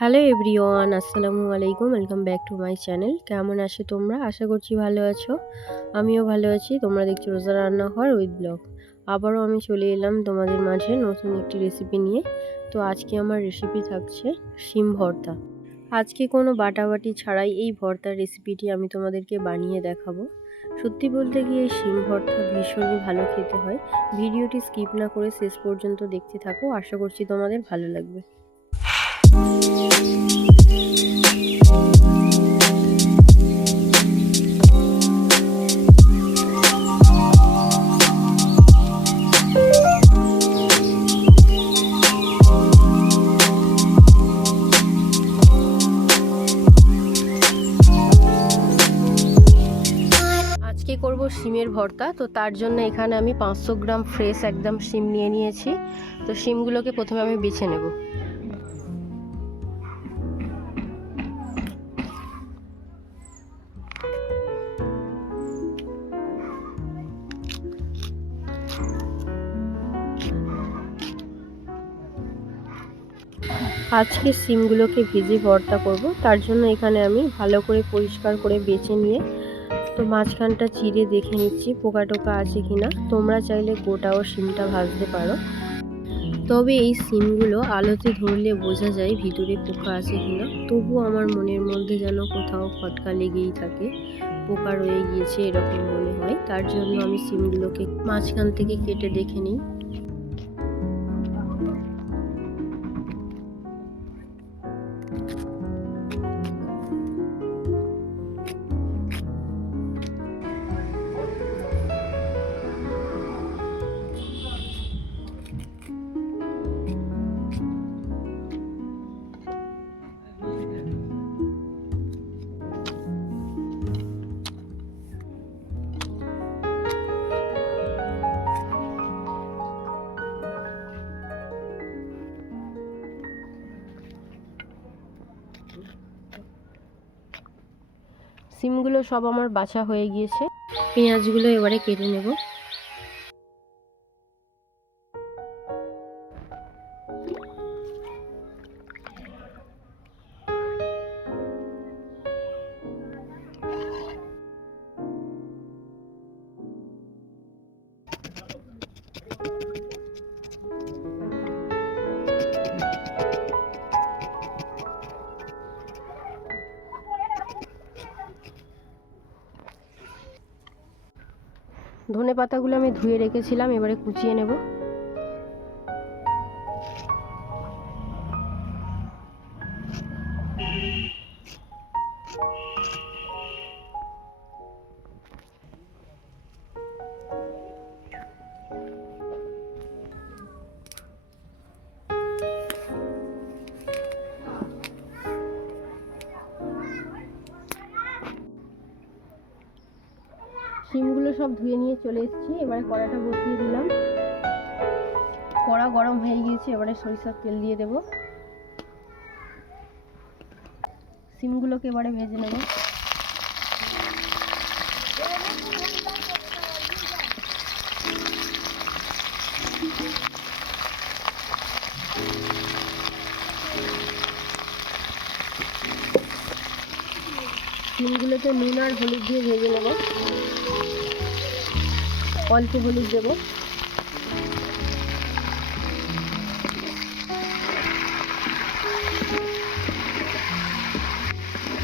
Hello everyone, আসসালামু আলাইকুম। Welcome back to my channel. কেমন আছো তোমরা? আশা করছি ভালো আছো। আমিও ভালো আছি। তোমরা দেখছো রোজা রান্নাঘর উইথ ব্লগ। আবারও আমি চলে এলাম তোমাদের মাঝে নতুন একটি রেসিপি নিয়ে। তো আজকে আমার রেসিপি থাকছে শিম ভর্তা। আজকে কোনো বাটাবাটি ছাড়াই এই ভর্তার রেসিপিটি আমি তোমাদেরকে বানিয়ে দেখাবো। সত্যি বলতে গিয়ে এই শিম ভর্তা ভীষণই ভালো খেতে হয়। ভিডিওটি স্কিপ না করে শেষ পর্যন্ত দেখতে থাকো। আশা করছি তোমাদের ভালো লাগবে। আজকে করব শিমের ভর্তা। তো তার জন্য এখানে আমি 500 গ্রাম ফ্রেশ একদম শিম নিয়ে নিয়েছি। তো শিমগুলোকে প্রথমে আমি বেছে নেব। আজকে শিমগুলোকে ভেজে ভর্তা করব। তার জন্য এখানে আমি ভালো করে পরিষ্কার করে বেছে নিয়ে তো মাঝখানটা চিড়ে দেখে নিচ্ছি পোকা টোকা আছে কিনা। তোমরা চাইলে গোটাও শিমটা ভাজতে পারো, তবে এই শিমগুলো আলোতে ধরলে বোঝা যায় ভিতরে পোকা আছে কিনা। তবুও আমার মনের মধ্যে যেন কোথাও খটকা লেগেই থাকে, পোকা রয়ে গিয়েছে এরকম মনে হয়। তার জন্য আমি শিমগুলোকে মাঝখান থেকে কেটে দেখে নিই। সিমগুলো সব আমার বাছা হয়ে গিয়েছে। পেঁয়াজগুলো এবারে কেটে নেব। ধনে পাতাগুলো আমি ধুয়ে রেখেছিলাম, এবারে কুচিয়ে নেব। শিমগুলো সব ধুয়ে নিয়ে চলে এসেছি। এবারে কড়াটা বসিয়ে দিলাম। কড়া গরম হয়ে গিয়েছে, এবারে সরিষার তেল দিয়ে দেব। শিমগুলোকে এবারে ভেজে নেব। শিমগুলোকে নুন আর হলুদ দিয়ে ভেজে নেব। অল্প হলুদ দেব।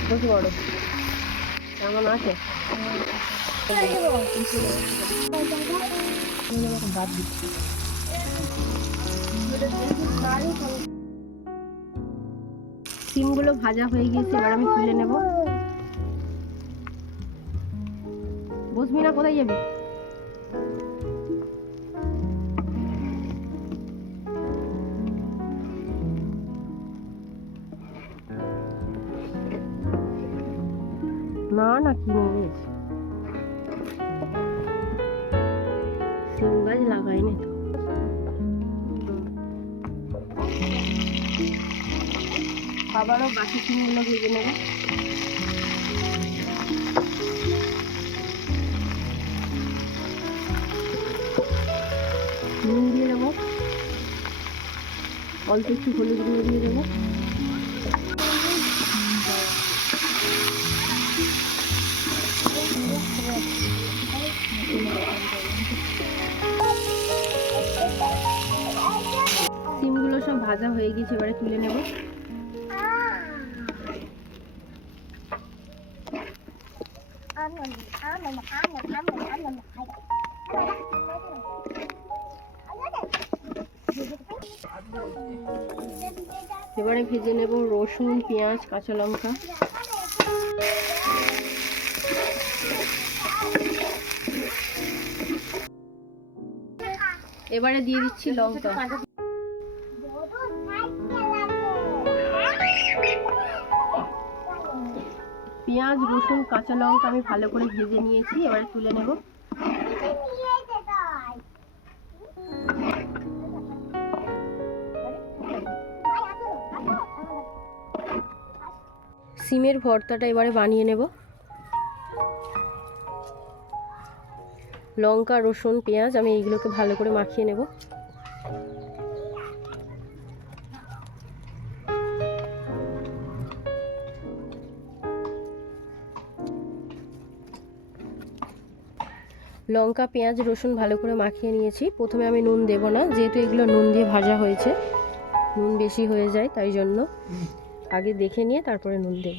বুঝতে পারো কেমন আছে। শিমগুলো ভাজা হয়ে গিয়েছে, এবার আমি তুলে নেব। বসবি না, কোথায় যাবি? না না, কিনে নিয়েছি। সিম গাছ লাগাইনি তো। আবারও বাকি সিমগুলো ভেজে নেব। নুন দিয়ে দেবো, অল্প একটু হলুদ গুঁড়ো দিয়ে দেবো। এবারে তুলে নেব। এবারে ভেজে নেব রসুন, পেঁয়াজ, কাঁচা লঙ্কা। এবারে দিয়ে দিচ্ছি লঙ্কা। পেঁয়াজ, রসুন, কাঁচা লঙ্কা আমি ভালো করে ভেজে নিয়েছি, এবারে তুলে নেব। সিমের ভর্তাটা এবারে বানিয়ে নেব। লঙ্কা, রসুন, পেঁয়াজ আমি এইগুলোকে ভালো করে মাখিয়ে নেব। লঙ্কা, পেঁয়াজ, রসুন ভালো করে মাখিয়ে নিয়েছি। প্রথমে আমি নুন দেব না, যেহেতু এগুলো নুন দিয়ে ভাজা হয়েছে, নুন বেশি হয়ে যায়, তাই জন্য আগে দেখে নিয়ে তারপরে নুন দেব।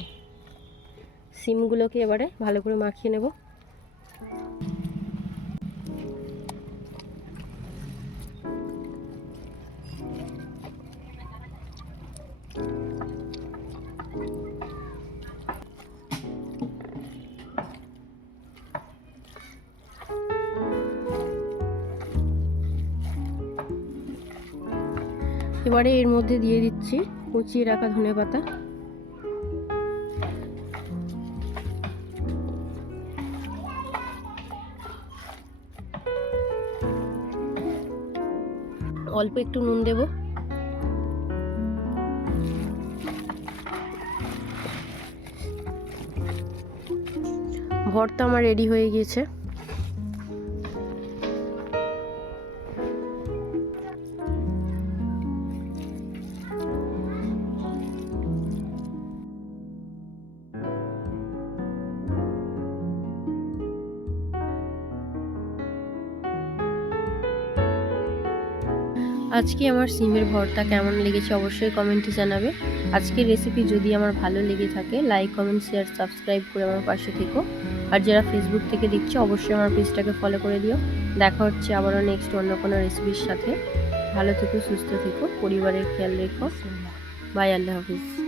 সিমগুলোকে এবারে ভালো করে মাখিয়ে নেব। এবারে এর মধ্যে দিয়ে দিচ্ছি কুচিয়ে রাখা ধনেপাতা। অল্প একটু নুন দেব। ভর্তা আমার রেডি হয়ে গিয়েছে। আজকে আমার সিমের ভর্তা কেমন লেগেছে অবশ্যই কমেন্টে জানাবে। আজকের রেসিপি যদি আমার ভালো লেগে থাকে লাইক, কমেন্ট, শেয়ার, সাবস্ক্রাইব করে আমার পাশে থেকো। আর যারা ফেসবুক থেকে দেখছো অবশ্যই আমার পেজটাকে ফলো করে দিও। দেখা হচ্ছে আবারও নেক্সট অন্য কোনো রেসিপির সাথে। ভালো থেকো, সুস্থ থেকো, পরিবারের খেয়াল রেখো। বাই, আল্লাহ হাফিজ।